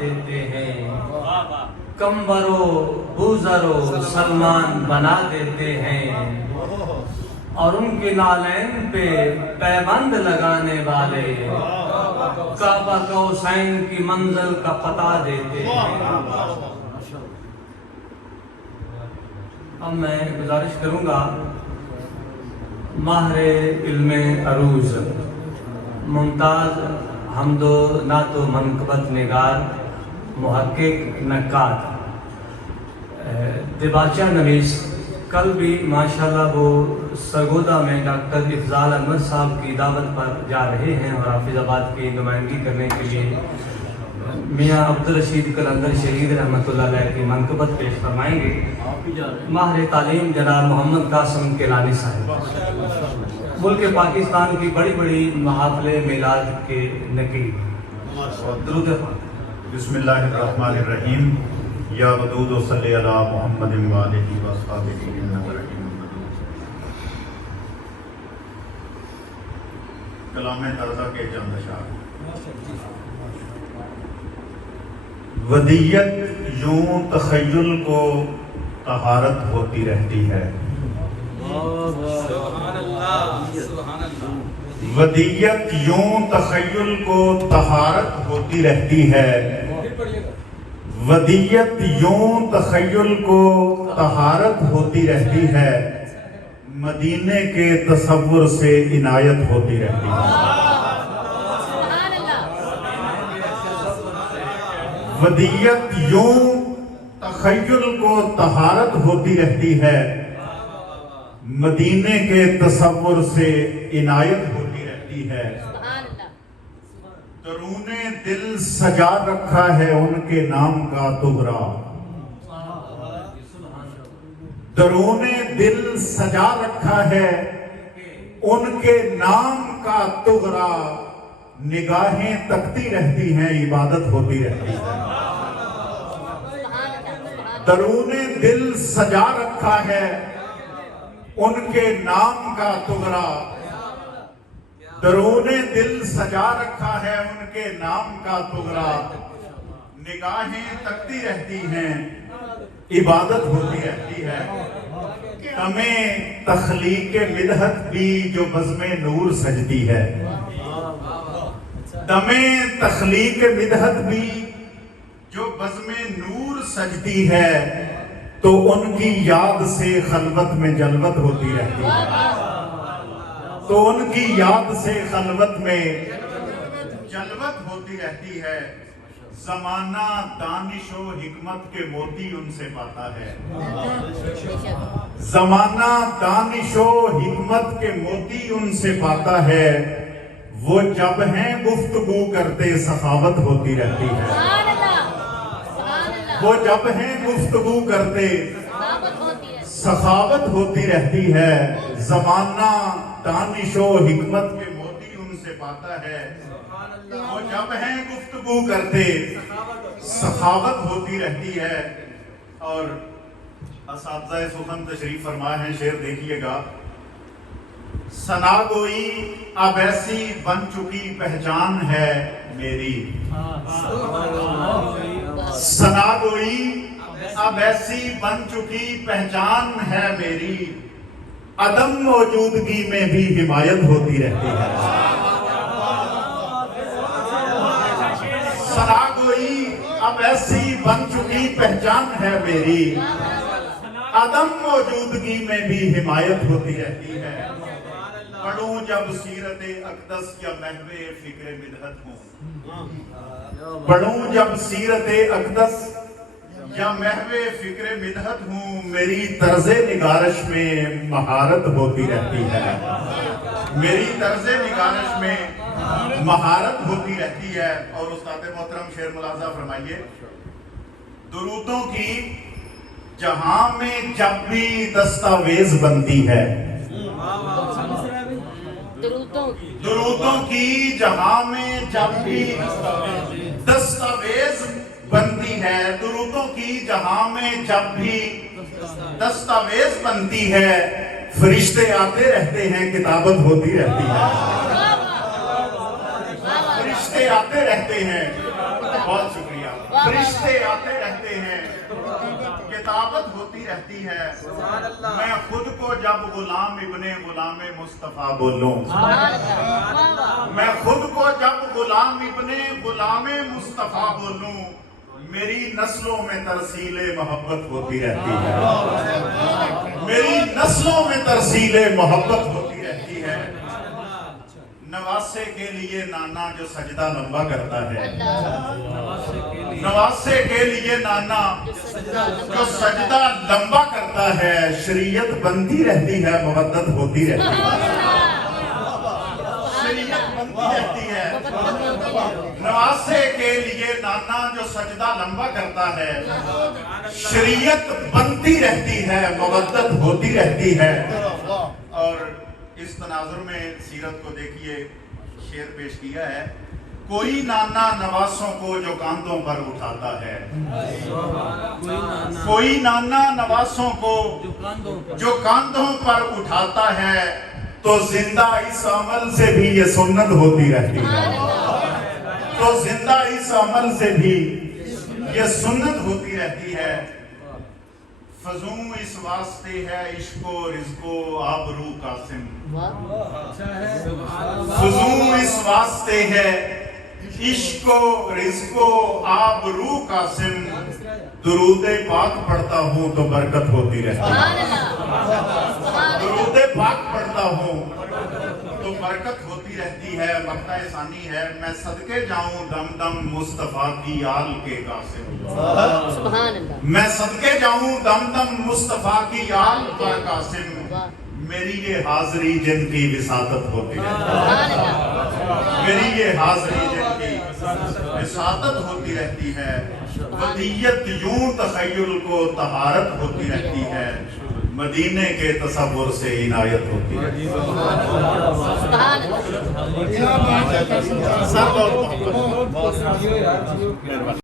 دیتے ہیں کمبرو بوزرو سلمان بنا دیتے ہیں اور ان کے نالین پہ پیبند لگانے والے کعبہ قوسین کی منزل کا پتہ دیتے ہیں۔ اب میں گزارش کروں گا ماہر علم عروض ممتاز حمد و نعت و منقبت نگار محقق نقاد دباچہ نویس کل بھی ماشاءاللہ وہ سرگودا میں ڈاکٹر افضال انور صاحب کی دعوت پر جا رہے ہیں اور حافظ آباد کی نمائندگی کرنے کے لیے میاں عبدالرشید قلندر شہید رحمۃ اللہ علیہ کی منقبت پیش فرمائیں گے ماہر تعلیم جناب محمد قاسم کیلانی صاحب ملک پاکستان کی بڑی بڑی محافل میلاد کے نقیب درود بسم اللہ الرحمن الرحیم یا ودود و صلی علی محمد وآلہ وصحبہ انک رحیم ودود۔ کلام تازہ کے چند اشعار۔ ودیت یوں تخیل کو طہارت ہوتی رہتی ہے، ودیت یوں تخیل کو طہارت ہوتی رہتی ہے، ودیت یوں تخیل کو طہارت ہوتی رہتی ہے، مدینے کے تصور سے عنایت ہوتی رہتی ہے۔ ودیت یوں تخیل کو طہارت ہوتی رہتی ہے، مدینے کے تصور سے عنایت ہوتی رہتی ہے۔ درون دل سجا رکھا ہے ان کے نام کا تغرا، درون دل سجا رکھا ہے ان کے نام کا تغرا، نگاہیں تکتی رہتی ہیں عبادت ہوتی رہتی ہے۔ درون دل سجا رکھا ہے ان کے نام کا تغرا، درون دل سجا رکھا ہے ان کے نام کا تغرا، نگاہیں تکتی رہتی ہیں عبادت ہوتی رہتی ہے۔ ہمیں تخلیق مدحت بھی جو بزم نور سجتی ہے، دمیں تخلیق مدحت بھی جو بزم نور سجتی ہے، تو ان کی یاد سے خلوت میں جلوت ہوتی رہتی ہے، تو ان کی یاد سے خلوت میں جلوت ہوتی رہتی ہے۔ زمانہ دانش و حکمت کے موتی ان سے پاتا ہے، زمانہ دانش و حکمت کے موتی ان سے پاتا ہے، وہ جب ہیں گفتگو کرتے سخاوت ہوتی رہتی ہے، وہ جب ہیں گفتگو کرتے سخاوت ہوتی رہتی ہے۔ زمانہ دانش و حکمت کے موتی ان سے پاتا ہے، وہ جب ہیں گفتگو کرتے سخاوت ہوتی رہتی ہے۔ اور اساتذہ سخن تشریف فرما ہے، شعر دیکھیے گا۔ ثنا گوئی اب ایسی بن چکی پہچان ہے میری، ثنا گوئی اب ایسی بن چکی پہچان ہے میری، عدم موجودگی میں بھی حمایت ہوتی رہتی ہے۔ ثنا گوئی اب ایسی بن چکی پہچان ہے میری، عدم موجودگی میں بھی حمایت ہوتی رہتی ہے۔ پڑھوں جب سیرت اقدس یا محو فکر مدحت ہوں، پڑھوں جب سیرت اقدس یا محو فکر مدحت ہوں، میری طرز نگارش میں مہارت ہوتی رہتی ہے، میری طرز نگارش میں مہارت ہوتی رہتی ہے۔ اور استاد محترم شعر ملاحظہ فرمائیے۔ درودوں کی جہاں میں جب بھی دستاویز بنتی ہے، درودوں کی جہاں میں جب بھی دستاویز بنتی ہے، درودوں کی جہاں میں جب بھی دستاویز بنتی ہے، فرشتے آتے رہتے ہیں کتابت ہوتی رہتی ہے، فرشتے آتے رہتے ہیں۔ بہت شکریہ۔ فرشتے آتے رہتے ہیں، کتابت ہوتی رہتی ہے، میں خود کو جب غلام ابن غلام مصطفیٰ بولوں، میں خود کو جب غلام ابن غلام مصطفیٰ بولوں، میری نسلوں میں ترسیل محبت ہوتی رہتی ہے، میری نسلوں میں ترسیل محبت ہوتی رہتی ہے۔ نواسے کے لیے نانا جو سجدہ لمبا کرتا ہے، نواسے کے لیے نانا جو سجدہ لمبا کرتا ہے، شریعت بنتی رہتی ہے، مودت ہوتی رہتی ہے، شریعت بنتی رہتی ہے۔ نواسے کے لیے نانا جو سجدہ لمبا کرتا ہے، شریعت بنتی رہتی ہے، مودت ہوتی رہتی ہے۔ اور اس تناظر میں سیرت کو دیکھیے، شعر پیش کیا ہے، کوئی نانا نواسوں کو جو کاندھوں پر اٹھاتا ہے، کوئی نانا نواسوں کو جو کاندھوں پر اٹھاتا ہے، تو زندہ اس عمل سے بھی یہ سنت ہوتی رہتی ہے، تو زندہ اس عمل سے بھی یہ سنت ہوتی رہتی ہے۔ فضوں اس واسطے ہے عشق و رزق و آبرو قاسم، فضوں اس واسطے ہے عشق و رزق و آبرو قاسم، درود پاک پڑھتا ہوں تو برکت ہوتی رہتی ہے، درود پاک پڑھتا ہوں تو برکت ہوتی رہتی ہے۔ مقطع ثانی ہے، میں صدقے جاؤں دم دم مصطفیٰ کی آل کے قاسم، میں صدقے جاؤں دم دم مصطفیٰ کی آل پر قاسم، میری یہ حاضری جن کی وساطت ہوتی ہے، میری یہ حاضری جن کی وساطت ہوتی رہتی ہے۔ ودیت یوں تخیل کو طہارت ہوتی رہتی ہے، مدینے کے تصور سے عنایت ہوتی ہے۔